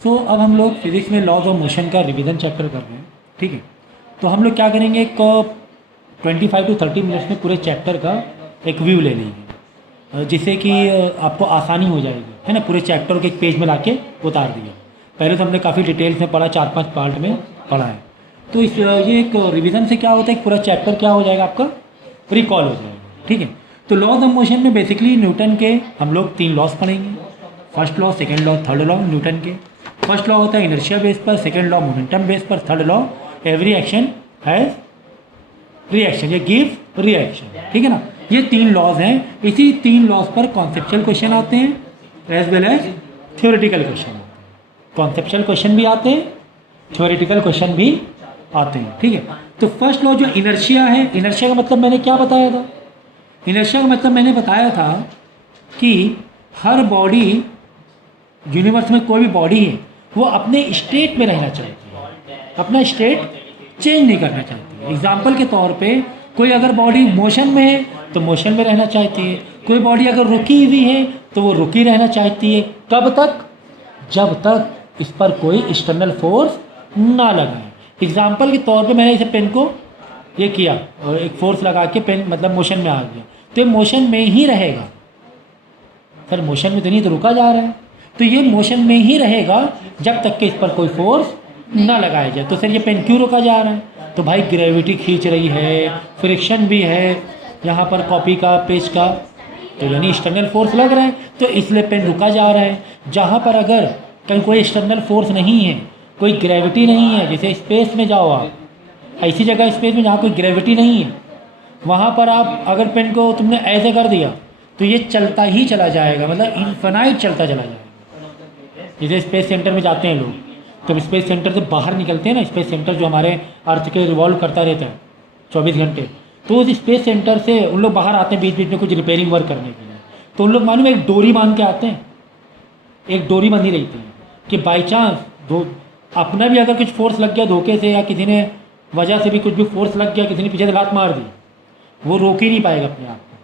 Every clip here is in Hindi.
सो अब हम लोग फिजिक्स में लॉज ऑफ मोशन का रिवीजन चैप्टर कर रहे हैं, ठीक है। तो हम लोग क्या करेंगे, एक 25 to 30 मिनट्स में पूरे चैप्टर का एक व्यू ले लेंगे, जिससे कि आपको आसानी हो जाएगी, है ना। पूरे चैप्टर को एक पेज में ला के उतार दिया। पहले तो हमने काफ़ी डिटेल्स में पढ़ा, 4-5 पार्ट में पढ़ा है। तो इस ये एक रिवीजन से क्या होता है, पूरा चैप्टर क्या हो जाएगा आपका, रिकॉल हो जाएगा, ठीक है। तो लॉज ऑफ मोशन में बेसिकली न्यूटन के हम लोग 3 लॉज पढ़ेंगे। First law, second law, third law Newton के। फर्स्ट लॉ होता है इनर्शिया बेस पर, सेकेंड लॉ मोमेंटम बेस पर, third law every action has reaction, ये गिव रिएक्शन, ठीक है ना। ये 3 लॉज हैं। इसी 3 लॉज पर कॉन्सेप्चुअल क्वेश्चन आते हैं as well as theoretical question आते हैं। कॉन्सेप्चुअल क्वेश्चन भी आते हैं, थ्योरेटिकल क्वेश्चन भी आते हैं, ठीक है। तो फर्स्ट लॉ जो इनर्शिया है, इनर्शिया का मतलब मैंने क्या बताया था, इनर्शिया का मतलब मैंने बताया था कि हर बॉडी, यूनिवर्स में कोई भी बॉडी है वो अपने स्टेट में रहना चाहती है, अपना स्टेट चेंज नहीं करना चाहती है। एग्जाम्पल के तौर पे कोई अगर बॉडी मोशन में है तो मोशन में रहना चाहती है, कोई बॉडी अगर रुकी हुई है तो वो रुकी रहना चाहती है। कब तक, जब तक इस पर कोई एक्सटर्नल फोर्स ना लगाए। एग्जाम्पल के तौर पे मैंने इसे पेन को ये किया और एक फोर्स लगा के पेन मतलब मोशन में आ गया, तो ये मोशन में ही रहेगा। सर मोशन में तो नहीं, तो रुका जा रहा है, तो ये मोशन में ही रहेगा जब तक कि इस पर कोई फोर्स ना लगाया जाए। तो सर ये पेन क्यों रुका जा रहा है, तो भाई ग्रेविटी खींच रही है, फ्रिक्शन भी है यहाँ पर कॉपी का, पेज का, तो यानी एक्सटर्नल फोर्स लग रहा है, तो इसलिए पेन रुका जा रहा है। जहाँ पर अगर कहीं कोई एक्सटर्नल फोर्स नहीं है, कोई ग्रेविटी नहीं है, जैसे स्पेस में जाओ आप, ऐसी जगह स्पेस में जहाँ कोई ग्रेविटी नहीं है, वहाँ पर आप अगर पेन को तुमने ऐसे कर दिया तो ये चलता ही चला जाएगा, मतलब इन्फिनाइट चलता चला जाएगा। जैसे स्पेस सेंटर में जाते हैं लोग, तो स्पेस सेंटर से बाहर निकलते हैं ना, स्पेस सेंटर जो हमारे अर्थ के रिवॉल्व करता रहता है 24 घंटे, तो उस स्पेस सेंटर से उन लोग बाहर आते हैं बीच बीच में कुछ रिपेयरिंग वर्क करने के लिए, तो उन लोग मालूम एक डोरी बांध के आते हैं, एक डोरी बंधी रहती है कि बाई चांस दो अपना भी अगर कुछ फोर्स लग गया धोखे से, या किसी ने वजह से भी कुछ भी फोर्स लग गया, किसी ने पीछे से लात मार दी, वो रोक ही नहीं पाएगा अपने आप को,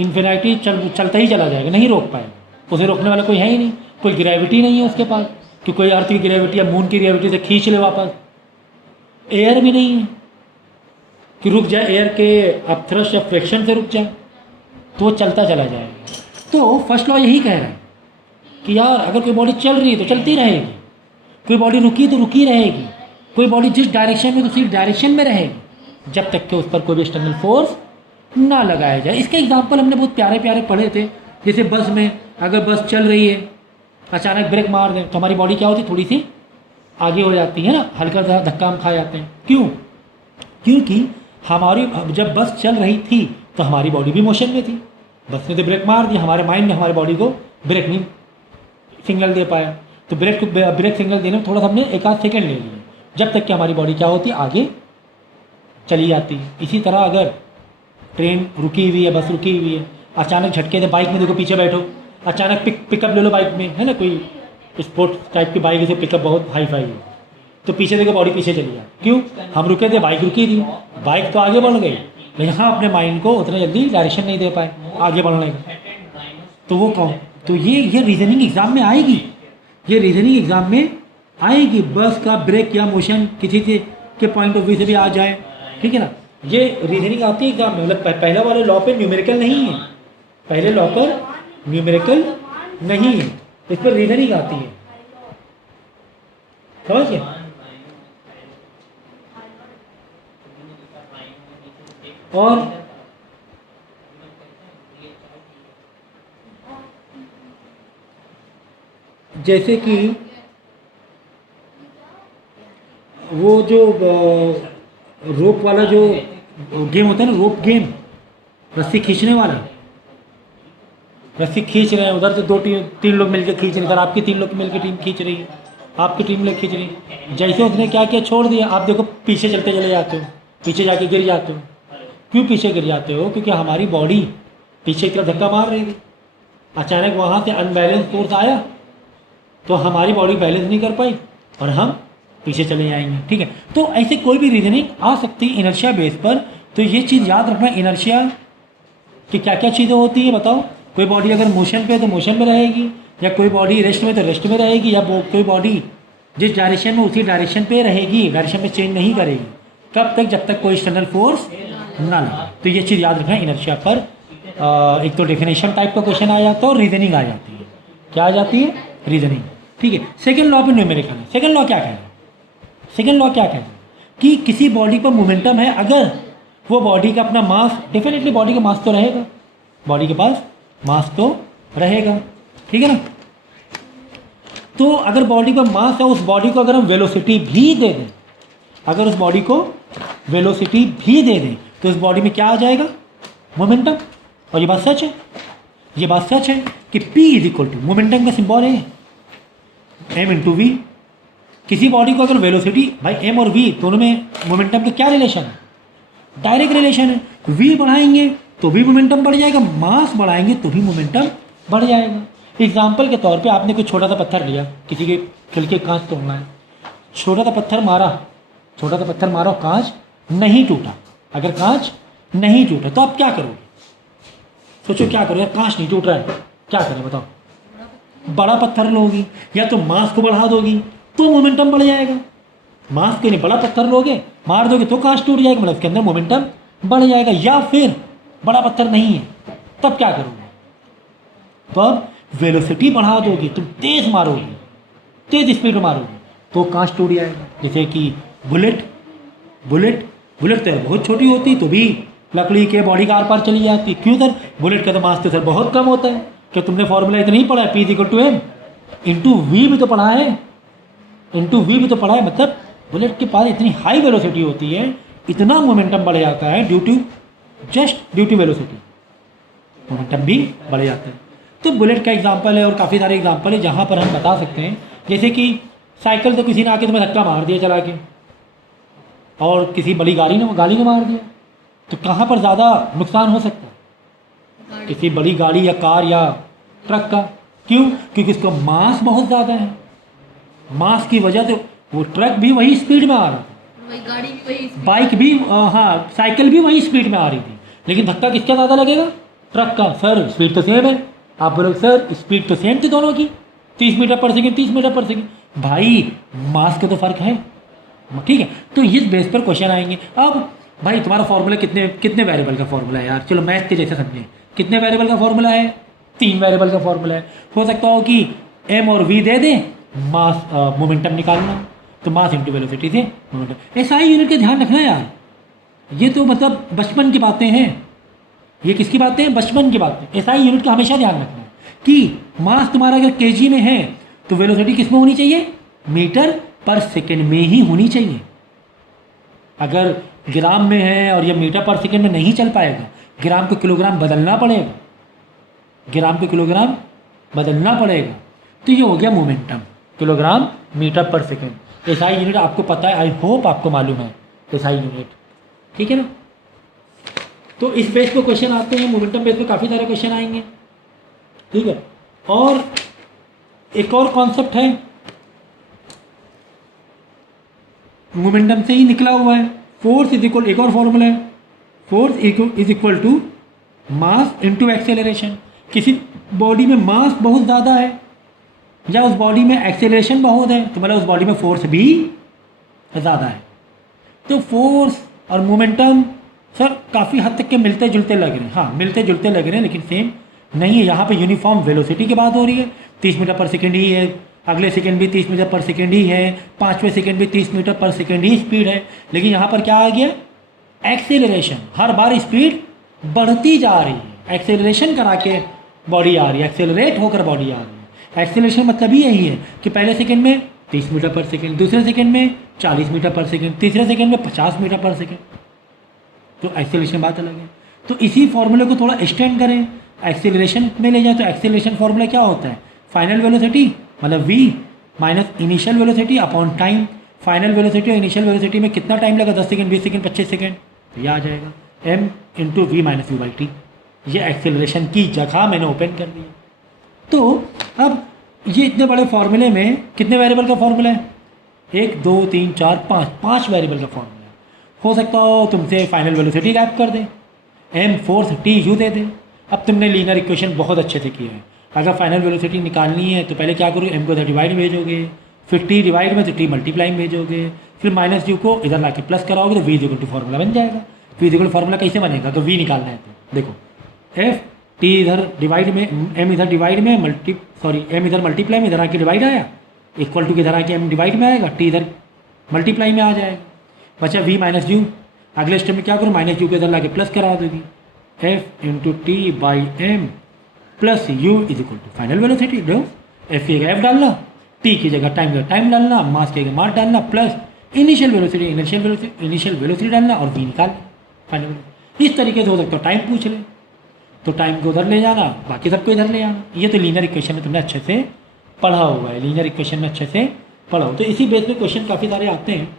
इन्फिनिटी चलता ही चला जाएगा, नहीं रोक पाएगा। उसे रोकने वाला कोई है ही नहीं, कोई ग्रेविटी नहीं है उसके पास कि कोई अर्थ की ग्रेविटी या मून की ग्रेविटी से खींच ले वापस। एयर भी नहीं है कि रुक जाए, एयर के अपथ्रस्ट या फ्रिक्शन से रुक जाए, तो वो चलता चला जाएगा। तो फर्स्ट लॉ यही कह रहा है कि यार अगर कोई बॉडी चल रही है तो चलती रहेगी, कोई बॉडी रुकी तो रुकी रहेगी, कोई बॉडी जिस डायरेक्शन में तो उसी डायरेक्शन में रहेगी, जब तक कि उस पर कोई भी एक्सटर्नल फोर्स ना लगाया जाए। इसके एग्जाम्पल हमने बहुत प्यारे प्यारे पढ़े थे। जैसे बस में अगर बस चल रही है, अचानक ब्रेक मार दें तो हमारी बॉडी क्या होती है, थोड़ी सी आगे हो जाती है ना, हल्का सा धक्का हम खा जाते हैं। क्यों, क्योंकि हमारी जब बस चल रही थी तो हमारी बॉडी भी मोशन में थी, बस ने तो ब्रेक मार दिया, हमारे माइंड ने हमारी बॉडी को ब्रेक नहीं सिग्नल दे पाया, तो ब्रेक सिग्नल देने में थोड़ा सा हमने 1-8 सेकेंड ले लिए, जब तक कि हमारी बॉडी क्या होती है, आगे चली जाती है। इसी तरह अगर ट्रेन रुकी हुई है, बस रुकी हुई है, अचानक झटके से बाइक में देखो पीछे बैठो, अचानक पिकअप ले लो बाइक में, है ना, कोई स्पोर्ट्स टाइप की बाइक है, पिकअप बहुत हाई फाई है, तो पीछे देखो बॉडी पीछे चली जाए। क्यों, हम रुके थे, बाइक रुकी थी, बाइक तो आगे बढ़ गई, लेकिन हाँ अपने माइंड को उतना जल्दी डायरेक्शन नहीं दे पाए आगे बढ़ने का, तो वो कौन, तो ये रीजनिंग एग्जाम में आएगी, ये रीजनिंग एग्जाम में आएगी। बस का ब्रेक या मोशन किसी के पॉइंट ऑफ व्यू से भी आ जाए, ठीक है ना, ये रीजनिंग आती है एग्जाम में। मतलब पहले वाले लॉ पे न्यूमेरिकल नहीं है, पहले लॉ पर न्यूमेरिकल नहीं है, इस पर रीजनिंग आती है, समझिए। और जैसे कि वो जो रोप वाला जो गेम होता है ना, रोप गेम, रस्सी खींचने वाला, रस्सी खींच रहे हैं, उधर से 2-3 लोग मिलकर खींच रहे हैं, इधर आपकी 3 लोग मिलकर टीम खींच रही है, आपकी टीम लोग खींच रही है। जैसे उसने क्या किया, छोड़ दिया, आप देखो पीछे चलते चले जाते हो, पीछे जाके गिर जाते हो। क्यों पीछे गिर जाते हो, क्योंकि हमारी बॉडी पीछे की तरफ धक्का मार रही थी, अचानक वहाँ से अनबैलेंस फोर्स आया तो हमारी बॉडी बैलेंस नहीं कर पाई और हम पीछे चले जाएंगे, ठीक है। तो ऐसे कोई भी रीजनिंग आ सकती है इनर्शिया बेस पर। तो ये चीज़ याद रखना, इनर्शिया की क्या क्या चीज़ें होती है बताओ। कोई बॉडी अगर मोशन पे है तो मोशन में रहेगी, या कोई बॉडी रेस्ट में तो रेस्ट में रहेगी, या कोई बॉडी जिस डायरेक्शन में उसी डायरेक्शन पे रहेगी, डायरेक्शन में चेंज नहीं करेगी। कब तक? जब तक कोई एक्सटर्नल फोर्स ना लगे। तो ये चीज़ याद रखना इनर्शिया पर। एक तो डेफिनेशन टाइप का क्वेश्चन आ जाता है और रीजनिंग आ जाती है। क्या आ जाती है? रीजनिंग। ठीक है। सेकेंड लॉ पे न्यूमेरिकल है। सेकेंड लॉ क्या कह रहा है? सेकेंड लॉ क्या कह रहा है कि किसी बॉडी पर मोमेंटम है, अगर वो बॉडी का अपना मास, डेफिनेटली बॉडी का मास तो रहेगा, बॉडी के पास मास तो रहेगा, ठीक है ना। तो अगर बॉडी का मास है, उस बॉडी को अगर हम वेलोसिटी भी दे दें, अगर उस बॉडी को वेलोसिटी भी दे दें, तो उस बॉडी में क्या आ जाएगा? मोमेंटम। और ये बात सच है, ये बात सच है कि P is equal to, momentum का सिंबल है m इंटू वी। किसी बॉडी को अगर वेलोसिटी, भाई m और v दोनों में मोमेंटम का क्या रिलेशन है? डायरेक्ट रिलेशन है। v बढ़ाएंगे तो भी मोमेंटम बढ़ जाएगा, मास बढ़ाएंगे तो भी मोमेंटम बढ़ जाएगा। एग्जाम्पल के तौर पे आपने कोई छोटा सा पत्थर लिया, किसी के खिड़की कांच तोड़ना है, छोटा सा पत्थर मारा, छोटा सा पत्थर मारा और कांच नहीं टूटा। अगर कांच नहीं टूटा तो आप क्या करोगे? सोचो क्या करोगे? कांच नहीं टूट रहा है, क्या करें बताओ? बड़ा पत्थर लोगी, या तो मास को बढ़ा दोगी तो मोमेंटम बढ़ जाएगा। मास के लिए बड़ा पत्थर लोगे, मार दोगे तो कांच टूट जाएगा, मतलब इसके अंदर मोमेंटम बढ़ जाएगा। या फिर बड़ा पत्थर नहीं है, तब क्या करोगे? तो अब वेलोसिटी बढ़ा दोगे, तुम तेज मारोगे, तेज स्पीड में मारोगे तो कांच टूट जाएगा। जैसे कि बुलेट तो बहुत छोटी होती तो भी लकड़ी के बॉडी का आर पार चली जाती। क्यों सर? बुलेट का तो मास तो सर बहुत कम होता है। क्या तुमने फॉर्मूला इतना ही पढ़ा है? P is equal to M into v भी तो पढ़ा है, इंटू वी भी तो पढ़ा है। मतलब बुलेट के पास इतनी हाई वेलोसिटी होती है, इतना मोमेंटम बढ़ जाता है ड्यू टू वेलोसिटी, मोमेंटम भी बढ़ जाता है। तो बुलेट का एग्जाम्पल है और काफ़ी सारे एग्जाम्पल है जहाँ पर हम बता सकते हैं। जैसे कि साइकिल तो किसी ने आके तुम्हें धक्का मार दिया चला के, और किसी बड़ी गाड़ी ने मार दिया, तो कहाँ पर ज़्यादा नुकसान हो सकता है? किसी बड़ी गाड़ी या कार या ट्रक का। क्यों? क्योंकि इसका मास बहुत ज़्यादा है, मास की वजह से वो ट्रक भी वही स्पीड में आ रहा था, गाड़ी भी वही, बाइक भी, हाँ साइकिल भी वही स्पीड में आ रही थी, लेकिन धक्का किसका ज़्यादा लगेगा? ट्रक का। सर स्पीड तो सेम है। आप बोलोगे सर स्पीड तो सेम थी दोनों की, 30 मीटर पर सेकेंड, 30 मीटर पर सेकेंड। भाई मास का तो फ़र्क है, ठीक है। तो इस बेस पर क्वेश्चन आएंगे। अब भाई तुम्हारा फॉर्मूला कितने वेरिएबल का फॉर्मूला है यार? चलो मैथ के जैसे समझें, कितने वेरिएबल का फॉर्मूला है? 3 वेरिएबल का फॉर्मूला है। हो सकता हो कि m और v दे दें, मास मोमेंटम निकालना, तो मास इंटू वेलोसिटी से मोमेंटम। ऐसा ही यूनिट का ध्यान रखना यार। ये तो मतलब बचपन की बातें हैं, ये किसकी बातें हैं? बचपन की बातें। ऐसा ही यूनिट का हमेशा ध्यान रखना है कि मास तुम्हारा अगर kg में है तो वेलोसिटी किस में होनी चाहिए? मीटर पर सेकेंड में ही होनी चाहिए। अगर ग्राम में है और ये मीटर पर सेकेंड में नहीं चल पाएगा, ग्राम को किलोग्राम बदलना पड़ेगा, ग्राम को किलोग्राम बदलना पड़ेगा। तो ये हो गया मोमेंटम, किलोग्राम मीटर पर सेकेंड। एसआई यूनिट आपको पता है, आई होप आपको मालूम है एसआई यूनिट, ठीक है ना। तो इस बेस पे क्वेश्चन आते हैं, मोमेंटम बेस पे काफ़ी सारे क्वेश्चन आएंगे, ठीक है। और एक और कॉन्सेप्ट है, मोमेंटम से ही निकला हुआ है, फोर्स इज इक्वल, एक और फॉर्मूला है, force is equal to mass into acceleration. किसी बॉडी में मास बहुत ज़्यादा है या उस बॉडी में एक्सेलरेशन बहुत है, तो मतलब उस बॉडी में फोर्स भी ज़्यादा है। तो फोर्स और मोमेंटम सर काफ़ी हद तक के मिलते जुलते लग रहे हैं, हाँ मिलते जुलते लग रहे हैं, लेकिन सेम नहीं है। यहाँ पे यूनिफॉर्म वेलोसिटी की बात हो रही है, 30 मीटर पर सेकेंड ही है, अगले सेकेंड भी 30 मीटर पर सेकेंड ही है, 5वें सेकेंड भी 30 मीटर पर सेकेंड ही स्पीड है। लेकिन यहाँ पर क्या आ गया? एक्सेलरेशन, हर बार स्पीड बढ़ती जा रही है, एक्सेलरेशन करा के बॉडी आ रही है, एक्सेलरेट होकर बॉडी आ रही है। एक्सेलरेशन मतलब ही यही है कि पहले सेकेंड में 30 मीटर पर सेकेंड, दूसरे सेकेंड में 40 मीटर पर सेकेंड, तीसरे सेकेंड में 50 मीटर पर सेकेंड। तो एक्सेलरेशन बात अलग है। तो इसी फॉर्मूले को थोड़ा एक्सटेंड करें, एक्सेलरेशन में ले जाए तो एक्सेलरेशन फॉर्मूला क्या होता है? फाइनल वेलोसिटी मतलब v minus initial velocity upon time. Final velocity और इनिशियल वेलोसिटी में कितना टाइम लगा? 10 सेकेंड, 20 सेकेंड, 25 सेकेंड। तो यह आ जाएगा m into v minus u by t. ये एक्सेलरेशन की जगह मैंने ओपन कर दिया। तो अब ये इतने बड़े फॉर्मूले में कितने वेरिएबल का फॉर्मूला है? 1 2 3 4 5 वेरिएबल का फॉर्मूला है। हो सकता हो तुमसे फाइनल वेलोसिटी गायब कर दे, m फोर्स t u दे दे। अब तुमने लीनियर इक्वेशन बहुत अच्छे से किया है, अगर फाइनल वेलोसिटी निकालनी है तो पहले क्या करो, m को इधर डिवाइड में भेजोगे, फिर t डिवाइड में तो t मल्टीप्लाई में भेजोगे, फिर माइनस यू को इधर ला के प्लस कराओगे तो v इक्वल टू फॉर्मूला बन जाएगा। v इक्वल फार्मूला कैसे बनेगा, अगर v निकालना है तो देखो f t इधर डिवाइड में, m इधर डिवाइड में m इधर मल्टीप्लाई में, इधर आके डिवाइड आया, इक्वल टू के इधर आके m डिवाइड में आएगा, t इधर मल्टीप्लाई में आ जाएगा, बचा v माइनस यू। अगले स्टेप में क्या करो, माइनस यू को इधर ला के प्लस करा दोगी, f into t by m plus u is equal to final velocity. देखो f की जगह f डालना, t की जगह टाइम डालना, मास की जगह मास डालना, प्लस इनिशियल वेलोसिटी डालना और v निकाल फाइनल वेलोसिटी। इस तरीके से हो सकता है टाइम पूछ ले तो टाइम को उधर ले जाना, बाकी सबको इधर ले आना। ये तो लीनियर इक्वेशन में तुमने अच्छे से पढ़ा हुआ है, लीनियर इक्वेशन में अच्छे से पढ़ा हो। तो इसी बेस पे क्वेश्चन काफ़ी सारे आते हैं।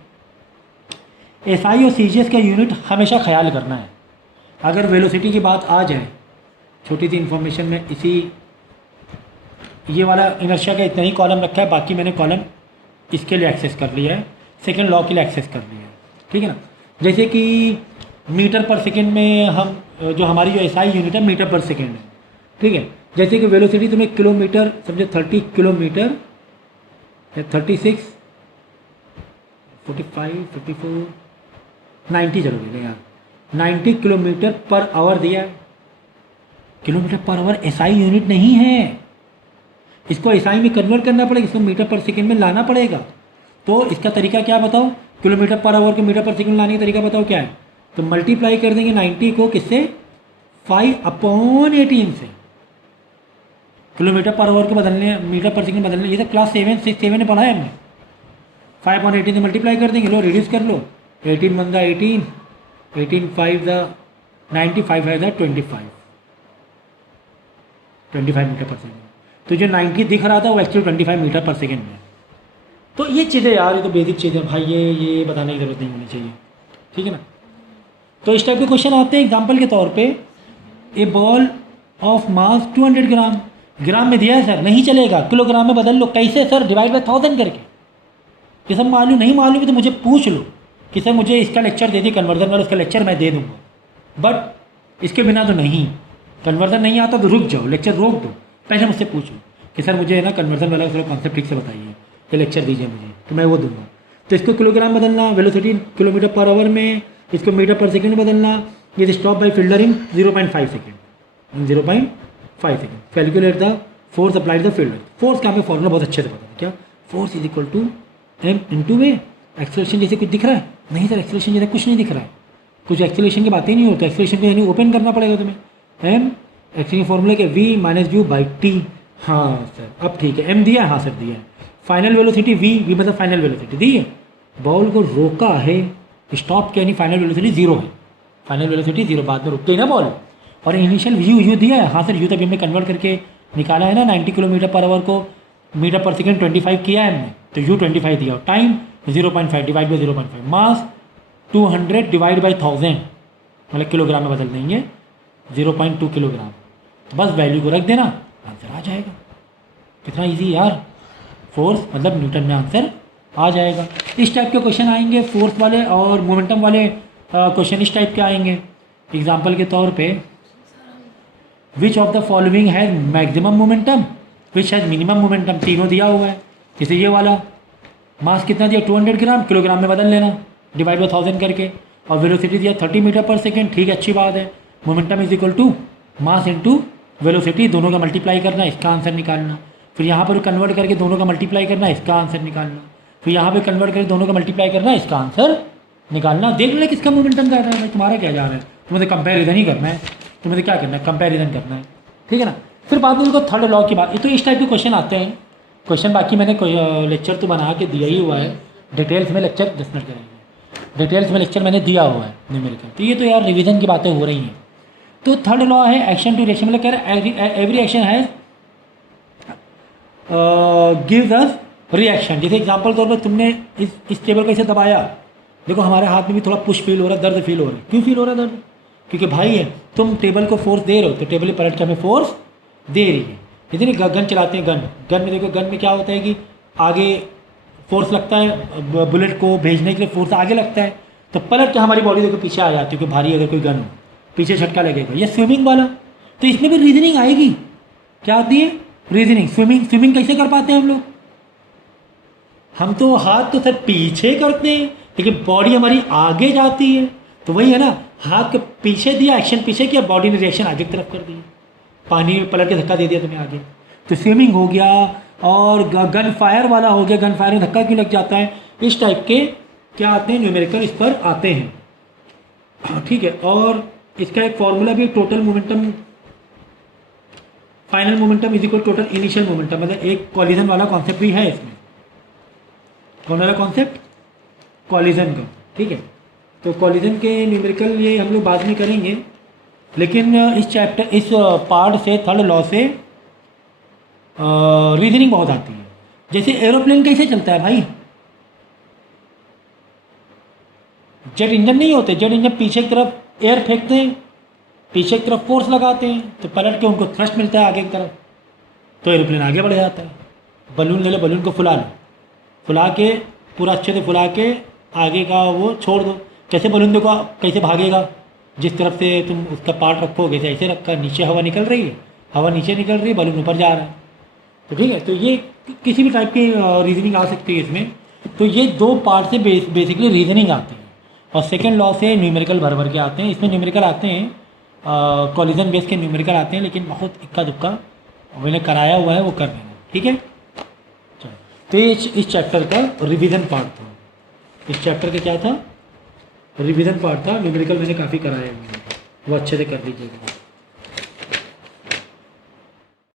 एसआई और सीजीएस का यूनिट हमेशा ख्याल करना है। अगर वेलोसिटी की बात आ जाए, छोटी सी इन्फॉर्मेशन में इसी ये वाला इनर्शिया का इतना ही कॉलम रखा है, बाकी मैंने कॉलम इसके लिए एक्सेस कर लिया है, सेकंड लॉ के लिए एक्सेस कर लिया है, ठीक है ना। जैसे कि मीटर पर सेकंड में हम जो हमारी जो एसआई यूनिट है मीटर पर सेकंड है, ठीक है। जैसे कि वेलोसिटी तुम्हें किलोमीटर समझे, 30 किलोमीटर या 36 45 54 90 चलो ले यार, 90 किलोमीटर पर आवर दिया है। Kilometre per hour SI unit नहीं है, इसको एसआई में कन्वर्ट करना पड़ेगा, इसको मीटर पर सेकंड में लाना पड़ेगा। तो इसका तरीका क्या बताओ, किलोमीटर पर आवर को मीटर पर सेकंड लाने का तरीका बताओ क्या है। तो मल्टीप्लाई कर देंगे 90 को किससे, 5/18 से। किलोमीटर पर आवर को बदलने, मीटर पर सेकंड बदलने, ये तो क्लास 7 में पढ़ा है हमने। 5/18 से मल्टीप्लाई कर देंगे, लो रिड्यूस कर लो, 18 1 18, 18 5 90, 5 5 25 मीटर पर सेकेंड। तो जो 90 दिख रहा था वो एक्चुअली 25 मीटर पर सेकेंड में। तो ये चीज़ें यार, ये तो बेसिक चीज़ें भाई, ये बताने की ज़रूरत नहीं होनी चाहिए, ठीक है ना। तो इस टाइप के क्वेश्चन आते हैं एग्जांपल के तौर पे, ए बॉल ऑफ मास 200 ग्राम, ग्राम में दिया है सर, नहीं चलेगा, किलोग्राम में बदल लो। कैसे सर, डिवाइड बाय 1000 करके। ये सब मालूम नहीं मालूम है तो मुझे पूछ लो कि सर मुझे इसका लेक्चर दे दी कन्वर्जन वाला, उसका लेक्चर मैं दे दूँगा, बट इसके बिना तो नहीं। कन्वर्जन नहीं आता तो रुक जाओ, लेक्चर रोक दो, पहले मुझसे पूछो कि सर मुझे ना कन्वर्जन वाला थोड़ा कॉन्सेप्ट ठीक से बताइए, ये लेक्चर दीजिए मुझे, तो मैं वो दूंगा। तो इसको किलोग्राम बदलना, वेलोसिटी किलोमीटर पर आवर में, इसको मीटर पर सेकंड बदलना, ये stop by fielder in 0.5 second, 0.5 second. Calculate the force applied the fielder. Force का हमें फॉर्मूला बहुत अच्छे से पता है, क्या, force is equal to m into v. Acceleration जैसे कुछ दिख रहा है, नहीं सर एक्सेलरेशन जैसे कुछ नहीं दिख रहा है, कुछ एक्सेलरेशन की बातें नहीं होती, एक्सेलरेशन को यानी ओपन करना पड़ेगा तुम्हें। एम एक्सेलरेशन फॉर्मूला के v minus u by T. हाँ सर अब ठीक है, m दिया है, हाँ सर दिया है। फाइनल वेलोसिटी v मतलब फाइनल वेलोसिटी दी है, बॉल को रोका है, स्टॉप किया, यानी फाइनल वेलोसिटी 0 है, फाइनल वेलोसिटी 0, बाद में रुक गई ना बॉल। और इनिशियल यू दिया है, हाँ सर यू तभी हमने कन्वर्ट करके निकाला है ना, 90 किलोमीटर पर आवर को मीटर पर सेकेंड 25 किया है हमने, तो यू 25 दिया, time 0.5 divide by 0.5, mass 200 divide by 1000 मतलब किलोग्राम में बदल देंगे, 0.2 किलोग्राम। तो बस वैल्यू को रख देना, आंसर आ जाएगा। कितना इजी यार, फोर्स मतलब न्यूटन में आंसर आ जाएगा। इस टाइप के क्वेश्चन आएंगे, फोर्स वाले और मोमेंटम वाले क्वेश्चन इस टाइप के आएंगे। एग्जाम्पल के तौर पे, which of the following has maximum momentum, which has minimum momentum, तीनों दिया हुआ है। जैसे ये वाला मास कितना दिया 200 ग्राम, किलोग्राम में बदल लेना डिवाइड बाई 1000 करके, और वेलोसिटी दिया 30 मीटर पर सेकेंड, ठीक है अच्छी बात है। Momentum is equal to mass into velocity, दोनों का मल्टीप्लाई करना, इसका आंसर निकालना। फिर यहाँ पर कन्वर्ट करके दोनों का मल्टीप्लाई करना, इसका आंसर निकालना। फिर यहाँ पे कन्वर्ट करके दोनों का मल्टीप्लाई करना, इसका आंसर निकालना। देख ले किसका मोमेंटम ज़्यादा है, तुम्हारा क्या जा रहा है, तुम्हें कंपेरिजन ही करना है, तुम्हें क्या करना है, कंपेरिजन करना है, ठीक है ना। फिर बाद में उनको थर्ड लॉ की बात, तो इस टाइप के क्वेश्चन आते हैं। क्वेश्चन बाकी मैंने लेक्चर तो बना के दिया ही हुआ है, डिटेल्स में लेक्चर 10 मिनट करेंगे, डिटेल्स में लेक्चर मैंने दिया हुआ है न्यूमेरिकल। तो ये तो यार रिवीजन की बातें हो रही हैं। तो थर्ड लॉ है एक्शन टू रिएक्शन, मतलब कह रहा है एवरी एक्शन है गिव्स अस रिएक्शन। जैसे एग्जांपल तौर पर तुमने इस टेबल को ऐसे दबाया, देखो हमारे हाथ में भी थोड़ा पुश फील हो रहा है, दर्द फील हो रहा है। क्यों फील हो रहा है दर्द, क्योंकि भाई है तुम टेबल को फोर्स दे रहे हो, तो टेबल पलट के हमें फोर्स दे रही है। जैसे नहीं गन चलाते हैं, गन में देखो, गन में क्या होता है कि आगे फोर्स लगता है, बुलेट को भेजने के लिए फोर्स आगे लगता है, तो पलट के हमारी बॉडी देखो पीछे आ जाती है, क्योंकि भारी अगर कोई गन हो पीछे झटका लगेगा। ये स्विमिंग वाला, तो इसमें भी रीजनिंग आएगी, क्या आती है? रीजनिंग। स्विमिंग कैसे कर पाते हैं हम लोग? हम तो हाथ तो सर पीछे करते हैं, लेकिन बॉडी हमारी आगे जाती है। तो वही है ना, हाथ के पीछे दिया, एक्शन पीछे किया, बॉडी ने रिएक्शन आगे की तरफ कर दिया, पानी में पलट के धक्का दे दिया तुम्हें आगे। तो स्विमिंग हो गया, और गन फायर वाला हो गया, गन फायर में धक्का क्यों लग जाता है, इस टाइप के क्या आते हैं, न्यूमेरिकल इस पर आते हैं। ठीक है, और इसका एक फॉर्मूला भी, total momentum, final momentum is equal total initial momentum, मतलब एक कॉलिजन वाला कॉन्सेप्ट भी है इसमें। कौन वाला कॉन्सेप्ट? कॉलिजन का। ठीक है, तो कॉलिजन के न्यूमेरिकल ये हम लोग बाद में करेंगे, लेकिन इस चैप्टर, इस पार्ट से, थर्ड लॉ से रीजनिंग बहुत आती है। जैसे एरोप्लेन कैसे चलता है भाई? जेट इंजन नहीं होते, जेट इंजन पीछे की तरफ एयर फेंकते हैं, पीछे की तरफ फोर्स लगाते हैं, तो पलट के उनको थ्रस्ट मिलता है आगे की तरफ, तो एरोप्लेन आगे बढ़ जाता है। बलून ले लो, बलून को फुला लो, फुला के पूरा अच्छे से फुला के आगे का वो छोड़ दो। कैसे बलून देखो कैसे भागेगा, जिस तरफ से तुम उसका पार्ट रखोगे, ऐसे रखा, नीचे हवा निकल रही है, हवा नीचे निकल रही है, बलून ऊपर जा रहा है। तो ठीक है, तो ये किसी भी टाइप की रीजनिंग आ सकती है इसमें। तो ये दो पार्ट से बेसिकली रीजनिंग आती है, और सेकेंड लॉ से न्यूमेरिकल भर भर के आते हैं। इसमें न्यूमेरिकल आते हैं, कॉलिजन बेस के न्यूमेरिकल आते हैं, लेकिन बहुत इक्का दुक्का मैंने कराया हुआ है, वो कर देना। ठीक है, चलो, तो ये इस चैप्टर का रिवीजन पार्ट था। इस चैप्टर का क्या था? रिवीजन पार्ट था। न्यूमेरिकल मैंने काफ़ी कराया हुआ है, वो अच्छे से कर लीजिएगा।